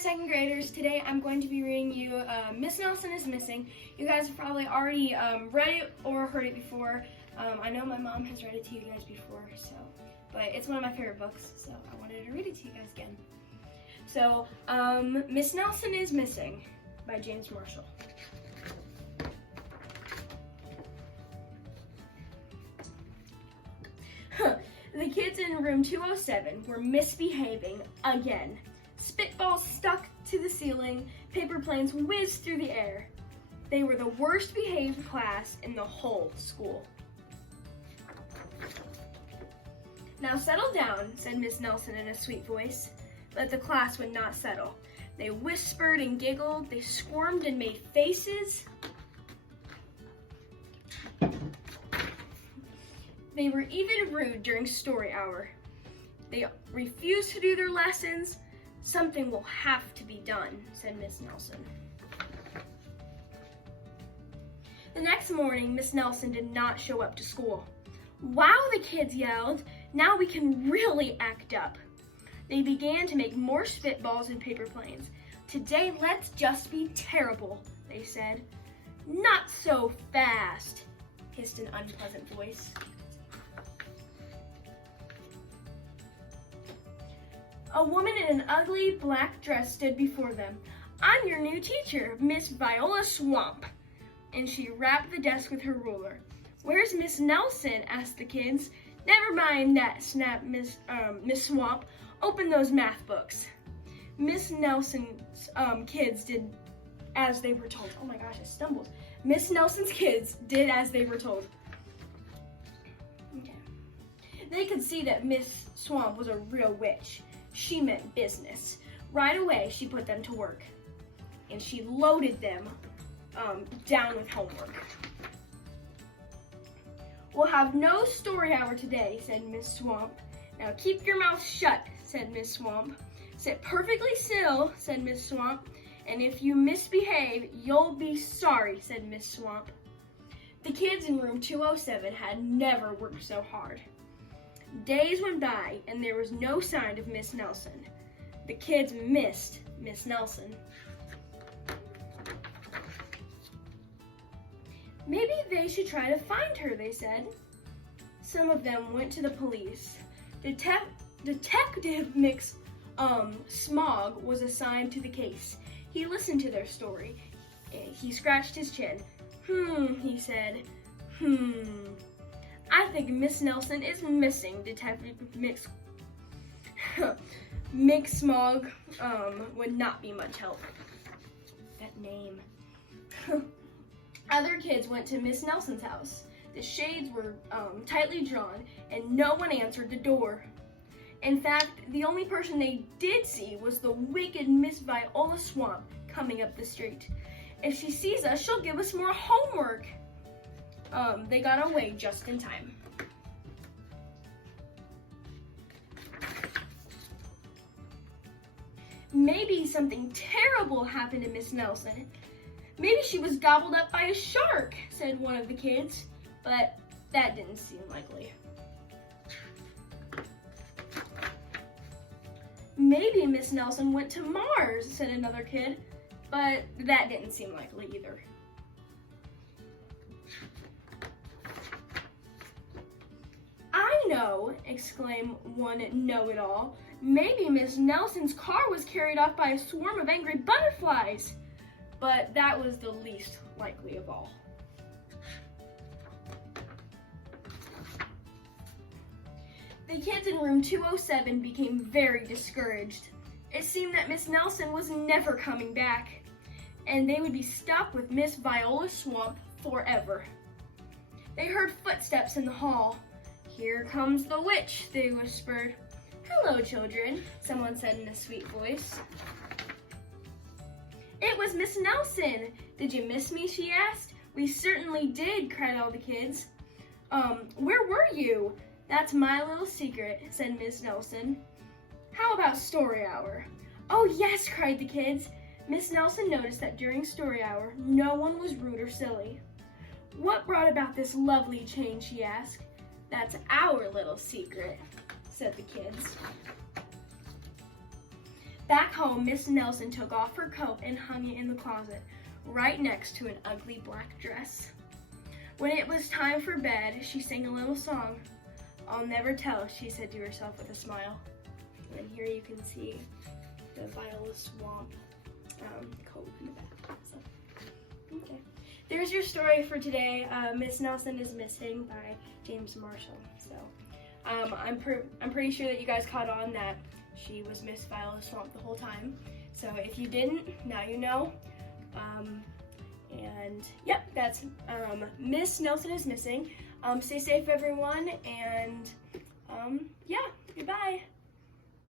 second graders. Today I'm going to be reading you Miss Nelson is Missing. You guys have probably already read it or heard it before. I know my mom has read it to you guys before, but it's one of my favorite books, so I wanted to read it to you guys again. So, Miss Nelson is Missing by James Marshall. The kids in room 207 were misbehaving again. Spitballs stuck to the ceiling, paper planes whizzed through the air. They were the worst behaved class in the whole school. "Now settle down," said Miss Nelson in a sweet voice, but the class would not settle. They whispered and giggled, they squirmed and made faces. They were even rude during story hour. They refused to do their lessons. "Something will have to be done," said Miss Nelson. The next morning, Miss Nelson did not show up to school. "Wow," the kids yelled, "now we can really act up." They began to make more spitballs and paper planes. "Today, let's just be terrible," they said. "Not so fast," hissed an unpleasant voice. A woman in an ugly black dress stood before them. "I'm your new teacher, Miss Viola Swamp," and she rapped the desk with her ruler. "Where's Miss Nelson?" asked the kids. "Never mind that," snapped Miss Swamp. "Open those math books." Miss Nelson's kids did as they were told. Oh my gosh, I stumbled. Miss Nelson's kids did as they were told. Okay. They could see that Miss Swamp was a real witch. She meant business. Right away, she put them to work, and she loaded them down with homework. "We'll have no story hour today," said Miss Swamp. "Now keep your mouth shut," said Miss Swamp. "Sit perfectly still," said Miss Swamp. "And if you misbehave, you'll be sorry," said Miss Swamp. The kids in room 207 had never worked so hard. Days went by, and there was no sign of Miss Nelson. The kids missed Miss Nelson. "Maybe they should try to find her," they said. Some of them went to the police. Detective Mix Smog was assigned to the case. He listened to their story. He scratched his chin. He said, "I think Miss Nelson is missing." Detective Mix Smog would not be much help. That name. Other kids went to Miss Nelson's house. The shades were tightly drawn, and no one answered the door. In fact, the only person they did see was the wicked Miss Viola Swamp coming up the street. "If she sees us, she'll give us more homework." They got away just in time. "Maybe something terrible happened to Miss Nelson. Maybe she was gobbled up by a shark," said one of the kids, but that didn't seem likely. "Maybe Miss Nelson went to Mars," said another kid, but that didn't seem likely either. "I know," exclaimed one know-it-all. "Maybe Miss Nelson's car was carried off by a swarm of angry butterflies." But that was the least likely of all. The kids in room 207 became very discouraged. It seemed that Miss Nelson was never coming back, and they would be stuck with Miss Viola Swamp forever. They heard footsteps in the hall. "Here comes the witch," they whispered. "Hello, children," someone said in a sweet voice. "It was Miss Nelson. Did you miss me?" she asked. "We certainly did," cried all the kids. Where were you?" "That's my little secret," said Miss Nelson. "How about story hour?" "Oh yes," cried the kids. Miss Nelson noticed that during story hour, no one was rude or silly. "What brought about this lovely change?" she asked. "That's our little secret," said the kids. Back home, Miss Nelson took off her coat and hung it in the closet, right next to an ugly black dress. When it was time for bed, she sang a little song. "I'll never tell," she said to herself with a smile. And here you can see the Viola Swamp coat in the back. So, okay. There's your story for today. Miss Nelson is Missing by James Marshall. So I'm pretty sure that you guys caught on that she was Miss Viola Swamp the whole time. So if you didn't, now you know. And yep, that's Miss Nelson is Missing. Stay safe, everyone, and yeah, goodbye.